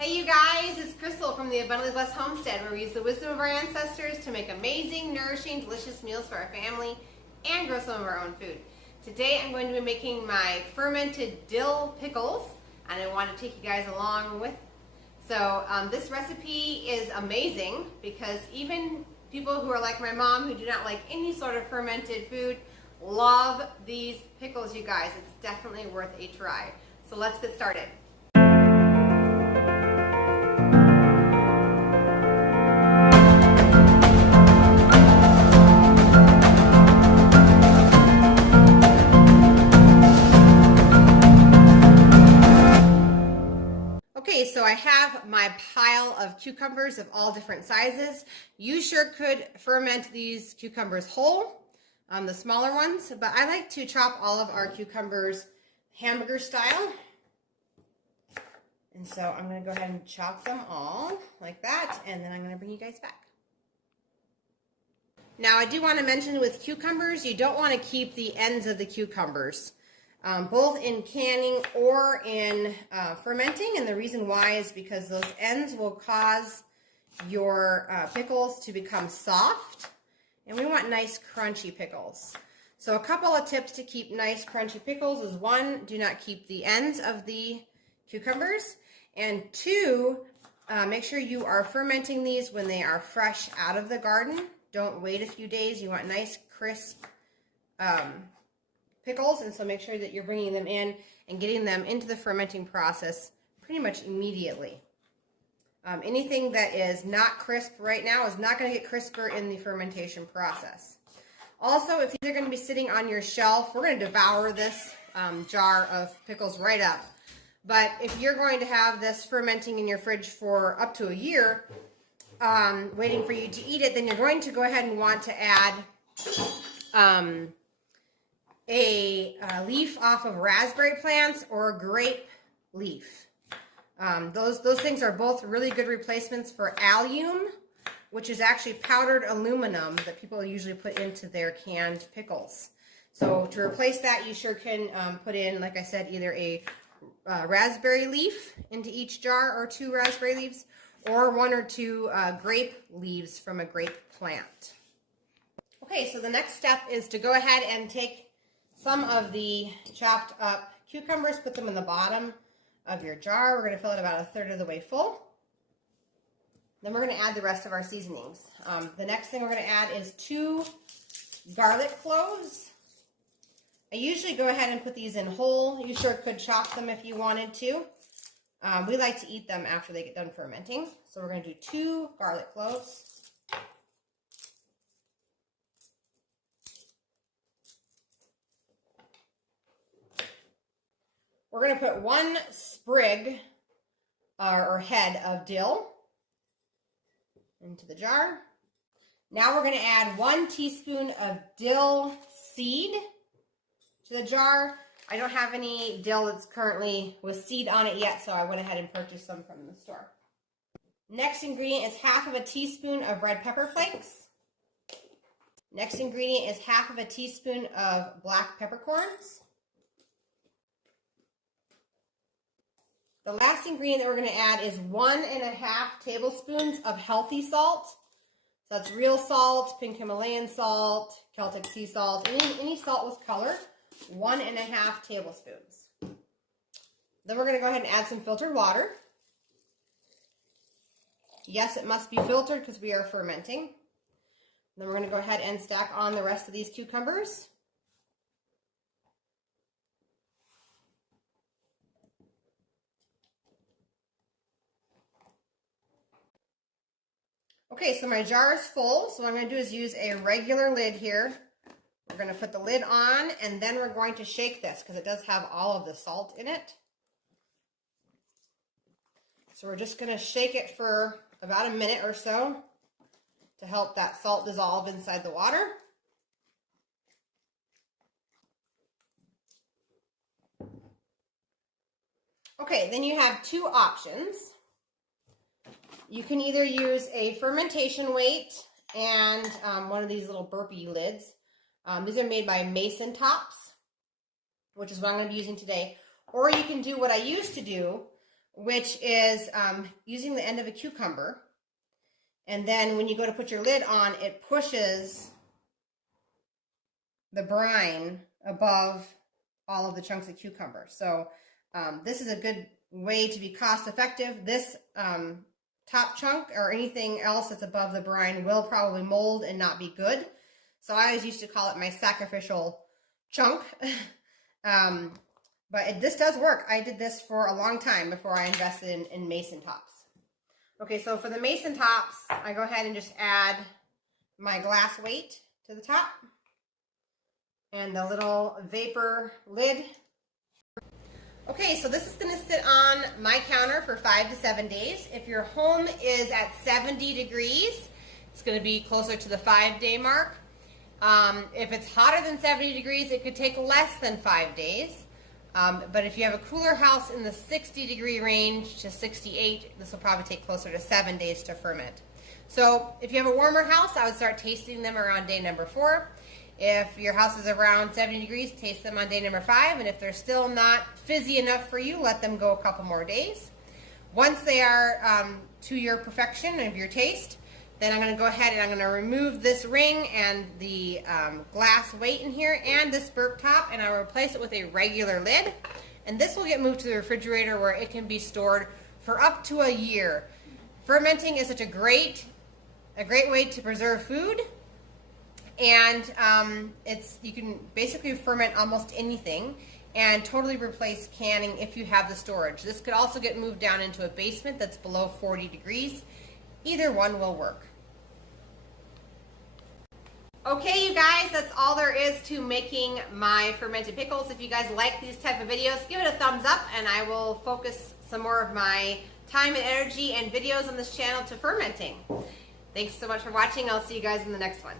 Hey you guys, it's Crystal from the Abundantly Blessed Homestead, where we use the wisdom of our ancestors to make amazing, nourishing, delicious meals for our family and grow some of our own food. Today I'm going to be making my fermented dill pickles, and I want to take you guys along with. So this recipe is amazing because even people who are like my mom, who do not like any sort of fermented food, love these pickles, you guys. It's definitely worth a try. So let's get started. Okay, so I have my pile of cucumbers of all different sizes. You sure could ferment these cucumbers whole, the smaller ones, but I like to chop all of our cucumbers hamburger style. And so I'm going to go ahead and chop them all like that, and then I'm going to bring you guys back. Now I do want to mention with cucumbers, you don't want to keep the ends of the cucumbers. Both in canning or in fermenting, and the reason why is because those ends will cause your pickles to become soft, and we want nice crunchy pickles. So a couple of tips to keep nice crunchy pickles is: one, do not keep the ends of the cucumbers, and two, make sure you are fermenting these when they are fresh out of the garden. Don't wait a few days. You want nice crisp pickles, and so make sure that you're bringing them in and getting them into the fermenting process pretty much immediately. Anything that is not crisp right now is not going to get crisper in the fermentation process. Also, if these are going to be sitting on your shelf, we're going to devour this jar of pickles right up. But if you're going to have this fermenting in your fridge for up to a year, waiting for you to eat it, then you're going to go ahead and want to add a leaf off of raspberry plants or a grape leaf. Those things are both really good replacements for allium, which is actually powdered aluminum that people usually put into their canned pickles. So to replace that, you sure can put in, like I said, either a raspberry leaf into each jar, or 2 raspberry leaves, or 1 or 2 grape leaves from a grape plant. Okay, so the next step is to go ahead and take some of the chopped up cucumbers, put them in the bottom of your jar. We're going to fill it about 1/3 of the way full. Then we're going to add the rest of our seasonings. The next thing we're going to add is 2 garlic cloves. I usually go ahead and put these in whole. You sure could chop them if you wanted to. We like to eat them after they get done fermenting. So we're going to do 2 garlic cloves. We're going to put 1 sprig or head of dill into the jar. Now we're going to add 1 teaspoon of dill seed to the jar. I don't have any dill that's currently with seed on it yet, so I went ahead and purchased some from the store. Next ingredient is 1/2 teaspoon of red pepper flakes. Next ingredient is 1/2 teaspoon of black peppercorns. The last ingredient that we're going to add is 1½ tablespoons of healthy salt. So that's real salt, pink Himalayan salt, Celtic sea salt, any salt with color, 1½ tablespoons. Then we're going to go ahead and add some filtered water. Yes, it must be filtered because we are fermenting. Then we're going to go ahead and stack on the rest of these cucumbers. Okay, so my jar is full, so what I'm going to do is use a regular lid here. We're going to put the lid on, and then we're going to shake this because it does have all of the salt in it. So we're just going to shake it for about a minute or so to help that salt dissolve inside the water. Okay, then you have 2 options. You can either use a fermentation weight and one of these little burpee lids. These are made by Mason Tops, which is what I'm going to be using today. Or you can do what I used to do, which is using the end of a cucumber. And then when you go to put your lid on, it pushes the brine above all of the chunks of cucumber. So this is a good way to be cost effective. This top chunk or anything else that's above the brine will probably mold and not be good. So I always used to call it my sacrificial chunk. But this does work. I did this for a long time before I invested in mason tops. Okay, so for the mason tops, I go ahead and just add my glass weight to the top and the little vapor lid. Okay, so this is going to sit on my counter for 5 to 7 days. If your home is at 70 degrees, it's going to be closer to the 5-day mark. If it's hotter than 70 degrees, it could take less than 5 days. But if you have a cooler house in the 60-degree range to 68, this will probably take closer to 7 days to ferment. So if you have a warmer house, I would start tasting them around day number 4. If your house is around 70 degrees, taste them on day number 5. And if they're still not fizzy enough for you, let them go a couple more days. Once they are to your perfection of your taste, then I'm going to go ahead and I'm going to remove this ring and the glass weight in here and this burp top, and I'll replace it with a regular lid. And this will get moved to the refrigerator where it can be stored for up to a year. Fermenting is such a great way to preserve food, and you can basically ferment almost anything and totally replace canning if you have the storage. This could also get moved down into a basement that's below 40 degrees. Either one will work. Okay, you guys, that's all there is to making my fermented pickles. If you guys like these type of videos, give it a thumbs up, and I will focus some more of my time and energy and videos on this channel to fermenting. Thanks so much for watching. I'll see you guys in the next one.